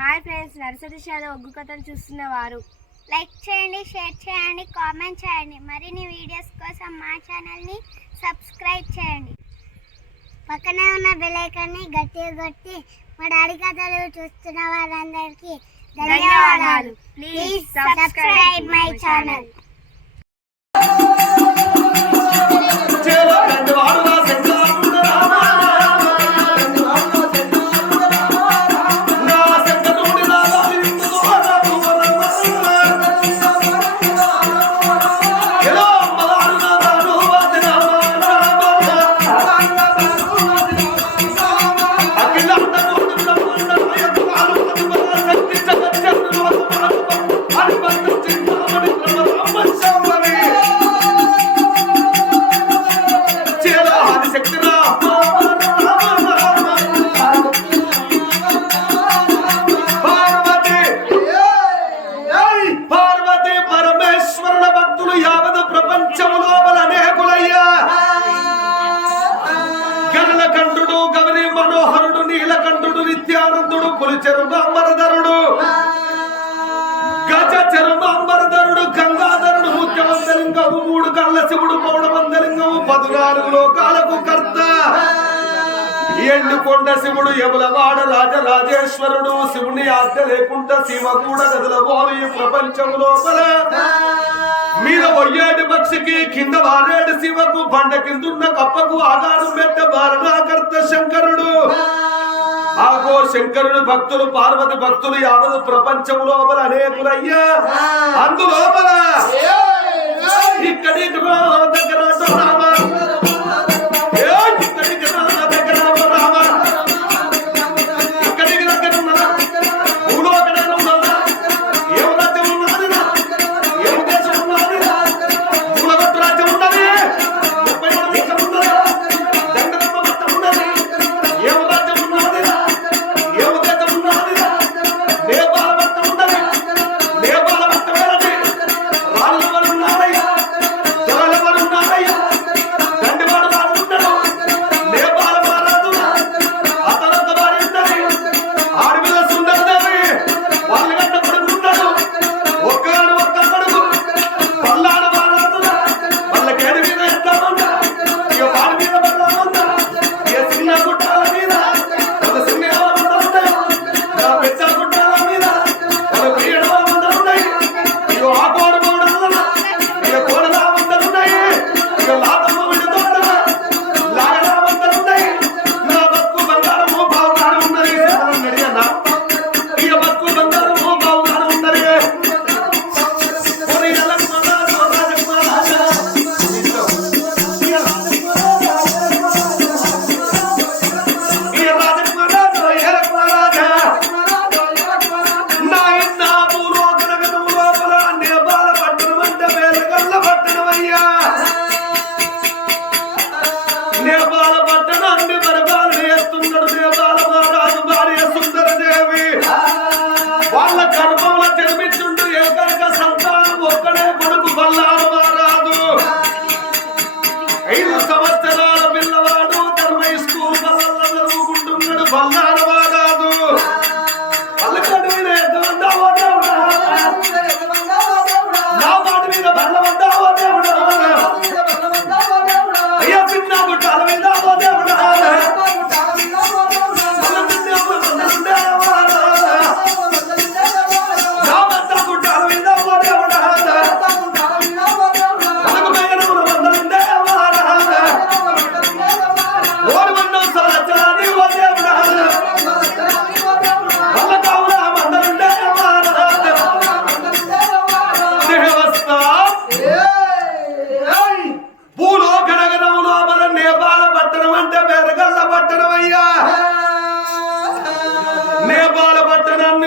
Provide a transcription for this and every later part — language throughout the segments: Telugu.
హాయ్ ఫ్రెండ్స్, నర్సరీ షాలో ఒగ్గు కథలు చూస్తున్నవారు లైక్ చేయండి, షేర్ చేయండి, కామెంట్ చేయండి. మరిన్ని వీడియోస్ కోసం మా ఛానల్ని సబ్స్క్రైబ్ చేయండి. పక్కనే ఉన్న బెల్ ఐకాన్ని గట్టిగా కొట్టి మా డాడీ కథలు చూస్తున్న వారందరికీ ధన్యవాదాలు. Please subscribe my channel. అంబరధరుడు గజ చర్మాంబరధరుడు గంగాధరుడు ముత్యవంతలింగము మూడు కళ్ళ శివుడు పౌడవంతలింగము 14 లోకాలకు కర్త ఎండుకొండ శివుడు యములవాడ రాజరాజేశ్వరుడు శివుని ఆజ్ఞ లేకుండా శివ కూడా గదులబోలు ఈ ప్రపంచం లోపల మీద ఒయ్యేటి పక్షికి కింద వారేడు శివకు బండ కిందున్న కప్పకు ఆగారం పెట్ట భారణాకర్త శంకరుడు. ఆగో శంకరుడు భక్తులు పార్వతి భక్తులు యావత్ ప్రపంచం లోపల అనేకులయ్యా. అందులోపల ఇక్కడి దగ్గర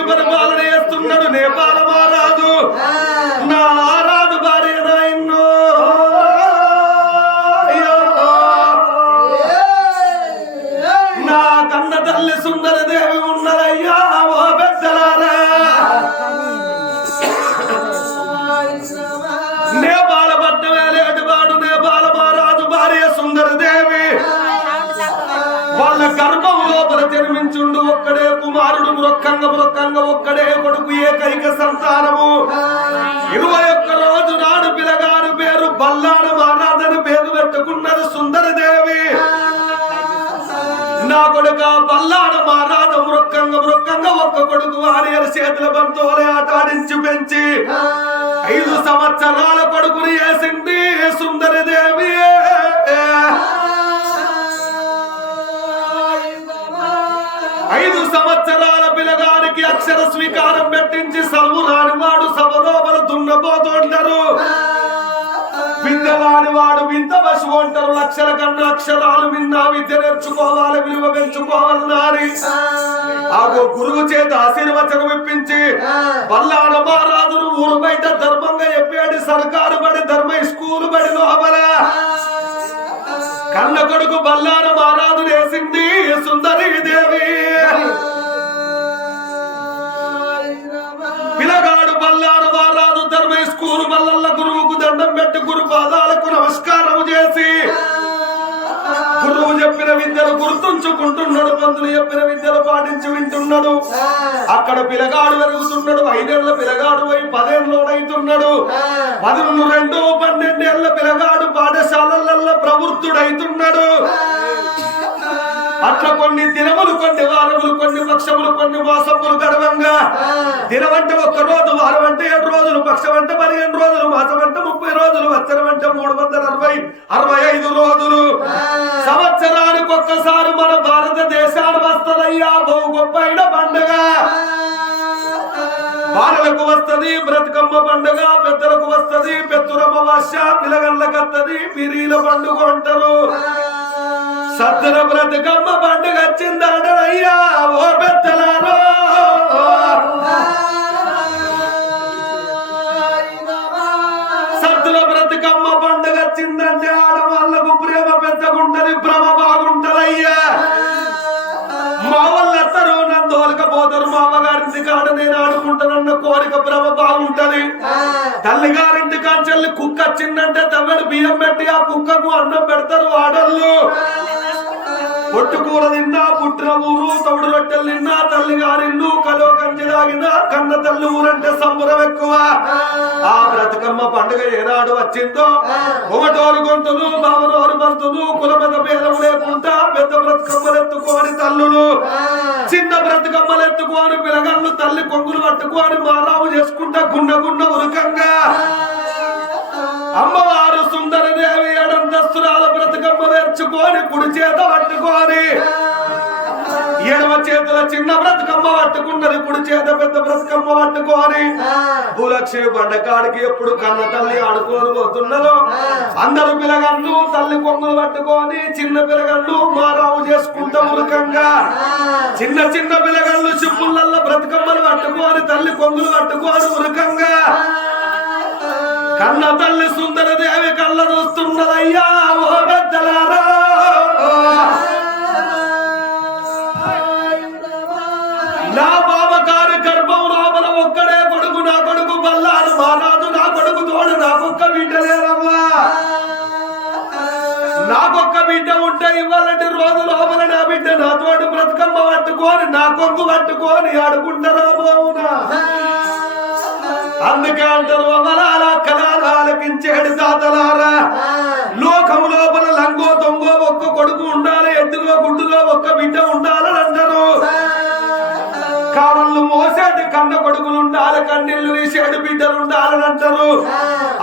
పరిపాలన చేస్తున్నాడు నేపాల మహారాజు. నా ఆరాధు భార్య నాయన్నో నా కన్న తల్లి సుందరదేవి ఉన్నదయ్యా. ఓ పెద్దలారా, నేపాల పట్టణం వేలేటివాడు నేపాల మహారాజు భార్య సుందరదేవి వాళ్ళ గర్భంలో లోపల జన్మించుండు ఒక్కడే కుమారుడు మృక్కంగా ఒక్కడే కొడుకు ఏకైక సంతానము 21 రోజు నాడు పిల్లగాడు పేరు బల్లాడ మహారాజని పేరు పెట్టుకున్నది సుందరదేవి. నా కొడుక బల్లాడ మహారాజు మృక్కంగా ఒక్క కొడుకు వారి చేతుల బంతోలే ఆటాడించి పెంచి 5 సంవత్సరాల కొడుకుని వేసింది సుందరదేవి. 5 సంవత్సరాల పిల్లగాడికి అక్షర స్వీకారం పెట్టించి సలువు రానివాడు సభలోపల దున్నపోతుంటారు. విద్యలాని వాడు వింత పశు అంటారు. లక్షల కన్నా అక్షరాలు విన్నా విద్య నేర్చుకోవాలి, విలువ పెంచుకోవాలని ఆగో గురువు చేత ఆశీర్వచనం ఇప్పించి బల్లాడ మహారాజును ఊరు బయట ధర్మంగా చెప్పాడు. సర్కారు బడి ధర్మ స్కూలు బడి లోపల కన్న కొడుకు బల్లాడ మహారాజు వేసింది సుందరీదేవి. పిల్లగాడు బల్లాడ మహారాజు ధర్మ స్కూలు బల్లల్ల గురువుకు దండం పెట్టి గురు పాదాలకు నమస్కారం చేసి గురువు చెప్పిన విద్యలు గుర్తుంచుకుంటున్నాడు. పంతులు చెప్పిన విద్యలు పాటించి వింటున్నాడు. అక్కడ పిల్లగాడు పెరుగుతున్నాడు. 5 ఏళ్ల పిల్లగాడు పోయి 10 ఏళ్ళోడైతున్నాడు. 11, 2, 12 ఏళ్ల పిల్లగాడు పాఠశాలలలో ప్రవృత్తుడైతున్నాడు. అట్లా కొన్ని దినములు, కొన్ని వారములు, కొన్ని పక్షములు, కొన్ని మాసములు గడవంగా దినమంటే 1 రోజు, వారం అంటే 7 రోజులు, పక్షం అంటే 15 రోజులు, మాసం అంటే 30 రోజులు, వచ్చరం అంటే 365 రోజులు. సంవత్సరానికి ఒక్కసారి మన భారతదేశాన్ని వస్తదయ్యా బహు గొప్పైన పండుగ. బాలలకు వస్తది బ్రతుకమ్మ పండుగ, పెద్దలకు వస్తది పెద్దురమ్మ వర్ష, పిల్లగళ్ళకి వస్తది పిరీల పండుగ అంటారు. సద్దర బ్రతుకమ్మ పండుగ వచ్చిందయ్యా ఓ పెద్దలారో. సద్దుల బ్రతుకమ్మ పండుగ వచ్చిందంటే ఆడవాళ్లకు ప్రేమ పెద్దగుంటది, భ్రమ బాగుంటదయ్యా. మా వాళ్ళందరూ నన్ను తోలకపోతారు. మా అమ్మగారింటి కాడ నేను ఆడుకుంటానన్న కోరిక భ్రమ బాగుంటది. తల్లిగారింటి కాంచెల్లి కుక్క వచ్చిందంటే తవ్వడి బియ్యం పెట్టి ఆ కుక్కకు అన్నం పెడతారు ఆడళ్ళు. పొట్టుకూర తిన్నా, పుట్టిన ఊరు తౌడు రొట్టెలు తిన్నా, తల్లి గారిల్లు కలో కంచి తాగినా కన్న తల్లి ఊరంటే సంబరం ఎక్కువ. ఆ బ్రతుకమ్మ పండుగ ఏనాడు వచ్చిందో ఒకటోరు గొంతులు, బావనోరు బంతులు, కులమత భేదం లేకుండా పెద్ద బ్రతుకమ్మలు ఎత్తుకోని తల్లులు, చిన్న బ్రతుకమ్మలు ఎత్తుకోని పిలగళ్ళు తల్లి కొంగులు పట్టుకోని మారావు చేసుకుంటా గుండ ఉరకంగా అమ్మవారు సుందరదేవి ఏడంతస్తురాల బ్రతుకమ్మ తెచ్చుకొని కుడి చేత పట్టుకొని ఎడమ చేతుల చిన్న బ్రతుకమ్మ పట్టుకున్నది, కుడి చేత పెద్ద బ్రతుకమ్మ పట్టుకొని భూలక్ష్మి బండకాడికి ఎప్పుడు కన్న తల్లి ఆడుకోని పోతున్నదో అందరు పిల్లగళ్ళు తల్లి కొంగులు పట్టుకొని చిన్న పిల్లగళ్ళు మారావు చేసుకుంటా ఉరకంగా చిన్న పిల్లగళ్ళు చిప్పులల్ల బ్రతుకమ్మలు పట్టుకొని తల్లి కొంగులు పట్టుకొని ఉరకంగా కన్న తల్లి సుందరదేవి కళ్ళ చూస్తున్నదయ్యా ఓ పెద్దలారా. నా బాబగారి గర్భం లోపల ఒక్కడే కొడుకు, నా కొడుకు బల్లాడు మహారాజు, నా కొడుకు తోడు నాకొక్క బిడ్డ లేరమ్మా. నాకొక్క బిడ్డ ఉంటే ఇవ్వాలంటే రోజు లోపల నా బిడ్డ నా తోడు బ్రతుకమ్మ పట్టుకొని నా కొంగు పట్టుకొని ఆడుకుంటారా బావునా. అందుకే అంటారు అమలాల కళాలకించేడు తాతలారా, లోకం లోపల లంగో దొంగో ఒక్క కొడుకు ఉండాలి, ఎద్దులో గుడ్డులో ఒక్క బిడ్డ ఉండాలని అంటారు. కావళ్ళు మోసేటి కన్న కొడుకులు ఉండాలి, కన్నీళ్లు తీసేడు బిడ్డలు ఉండాలని అంటారు.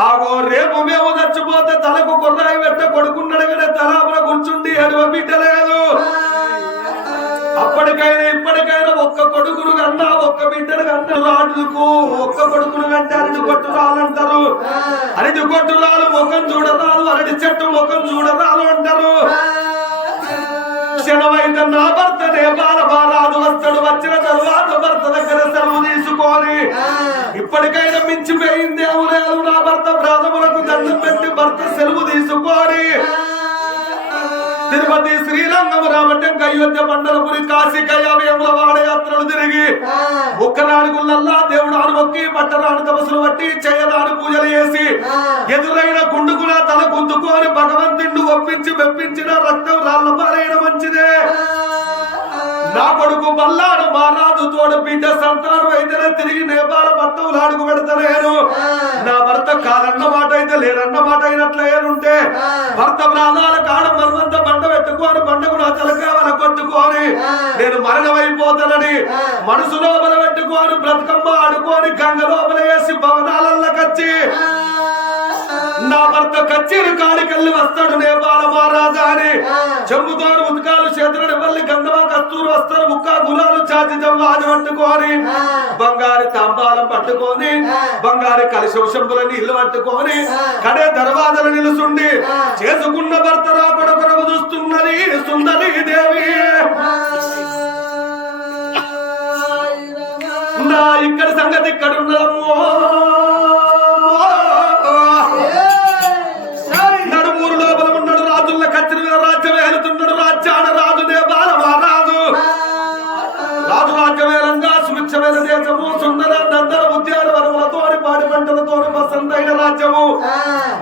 ఆగో రేపు మేము చచ్చిపోతే తలకు కొర్రాయి పెట్ట కొడుకున్నాడు కానీ తలాపల కూర్చుండి ఎడవ బిడ్డ లేదు. అప్పటికైనా ఇప్పటికైనా ఒక్క కొడుకును కన్నా ఒక్క బిడ్డను కన్నా రాజుకు ఒక్క కొడుకును కంటే అరటి కొట్టురాలంటారు. అరటి కొట్టురాలు ముఖం చూడరాలు, అరటి చెట్టు ముఖం చూడరాలు అంటారు. క్షణమైతే నా భర్త నేపాల బారాదు వస్తాడు, వచ్చిన తరువాత భర్త దగ్గర సెలవు తీసుకొని ఇప్పటికైనా మించిపోయింది ఎవరేలు నా భర్త ప్రాణములకు దండం పెట్టి భర్త సెలవు తీసుకొని తిరుపతి శ్రీరంగం రామటం అయోధ్య మండలపురి కాశీ కయావేములవాడ యాత్రలు తిరిగి ఒక్కనాడుగులల్లా దేవుడాను మొక్కి పట్టరాను తపస్సులు బట్టి చేయరాను పూజలు చేసి ఎదురైన గుండుకున తల గుందుకొని భగవంతుడు ఒప్పించి మెప్పించిన రక్తం రాళ్ల పాలైన మంచిదే. నా కొడుకు బల్లాడు మహారాజు తోడు బిడ్డ సంతానం అయితేనే తిరిగి నేపాల పట్టవులు అడుగు పెడతలేను నా భర్త కాదన్న మాట అయితే లేదన్న మాట అయినట్లే భర్త ప్రాణాల కాడ మనమంతా బండ పెట్టుకొని బండకు నా తలకేవల కొట్టుకొని నేను మరణమైపోతానని మనసు లోపల పెట్టుకొని బ్రతుకమ్మ ఆడుకొని గంగ లోపల వేసి భవనాలకి నా భర్త కచ్చేరు కాడికెళ్ళి వస్తాడు నేపాల మహారాజా అని చెంబుతోను ఉతకాలు చేతులను వల్లి గంధమా కస్తూరు వస్తారు ముక్క గులాలు చాచి జంవాది పట్టుకొని బంగారు తాంబాలం పట్టుకొని బంగారు కలిసి శంపుల నీళ్లు పట్టుకొని కడే దర్వాజలు నిలుసుండి చేసుకున్న భర్త రాకుండా కొరకు చూస్తున్నది సుందరి దేవి నా ఇక్కడ సంగతి ఇక్కడ ఉన్నదమ్మో నడుమూరు లోపల ఉన్నాడు రాజుల కచ్చిన మీద రాజ్యం వెళ్తున్నాడు రాజ్యాన రాజు నేపాల మహారాజు రాజు రాజ్యమేలంగా సుభిక్షమైన దేశము సుందర నందన ఉద్యానవనములతో పాడి పంటలతో పసందైన రాజ్యము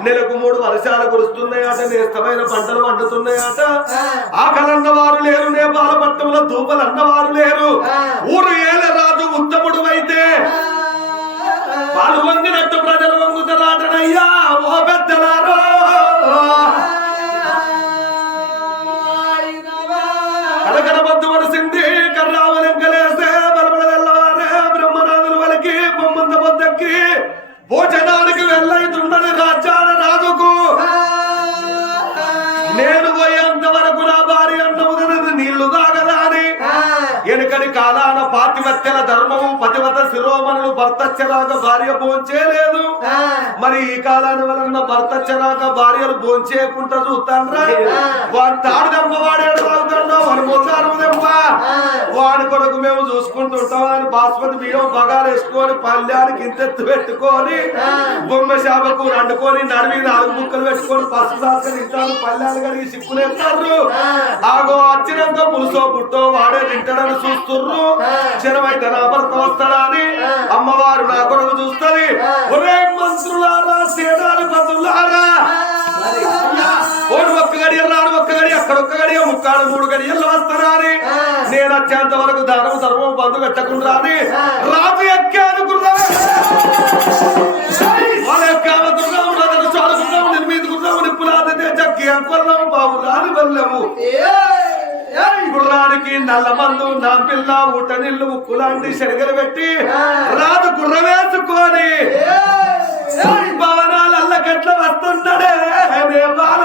నెలకు 3 వర్షాలు కురుస్తున్నాయట నేస్తమైన పంటలు పండుతున్నాయట ఆకలన్న వారు లేరు నేపాల పట్టణంలో దూపలన్నవారు లేరు ఊరు ఏల రాజు ఉత్తముడు అయితే వాళ్ళు వంగినట్టు ప్రజలు వంగుతారాటనయ్యా ఓ పెద్దలారో కలకడబద్దు వలసింది కర్రావలెంకలేస్తే బలబల తెల్లవారే బ్రహ్మనాథులు వలికి బొమ్మంద బొద్దకి భోజనానికి వెళ్ళైతుండని రాజ్యాన రాజుకు నేను పోయేంత వరకు నా భార్య అన్నముదనది నీళ్లు తాగదాని ఎనకడి కాలాన పాతివత్యల ధర్మము పతివత శిరోమణులు భర్తచ్చరాక భార్య భోంచేయలేదు మరి ఈ కాలాన్ని వలన భర్తచ్చరాక భార్యలు భోంచేయకుండా చూస్తాండ్రా వాడి తాడు దెంప వాడేడు తాగుతున్నావు వాడి మొత్తాను దెంప వాడి కొరకు మేము చూసుకుంటుంటాం అని బాస్మతి బియ్యం బగారు వేసుకొని పల్లెనికి ఇంతెత్తు పెట్టుకొని బొమ్మ శాపకు వండుకొని నడివి 4 ముక్కలు పెట్టుకొని పసుపు దాసుకొని ఇంటారు పల్లెలు కడిగి సిప్పులు ఎత్తారు ఆగో వచ్చినాక పులుసో పుట్టో వాడే తింటాడని చూస్తుర్రు చిరమైతే నా భర్త వస్తాడా అని అమ్మవారు నా కొరకు చూస్తుంది ఒరే మంత్రులారా సేనాధిపతులారా ఓడు ఒక్క గడియ రాడు ఒక్క గడి అక్కడ ఒక్క గడియ 3 గడియల్లో వస్తారా అని నేను వచ్చేంత వరకు దానం ధర్మం బంధు పెట్టకుండా అని రాజు ఎక్కాను గుర్రమే వాళ్ళ ఎక్కామ దుర్గము నదను చాలుకున్నాము నిర్మీదుకున్నాము నిప్పులాదితే చక్కి అంకొల్లాము బాబు రాని వల్లము గుర్రానికి నల్ల మందు నా పిల్ల ఊట నీళ్లు ఉక్కులాంటి శనగలు పెట్టి రాజు గుర్రం వేసుకొని భవనాలల్లకట్ల వస్తున్నాడే నేపాల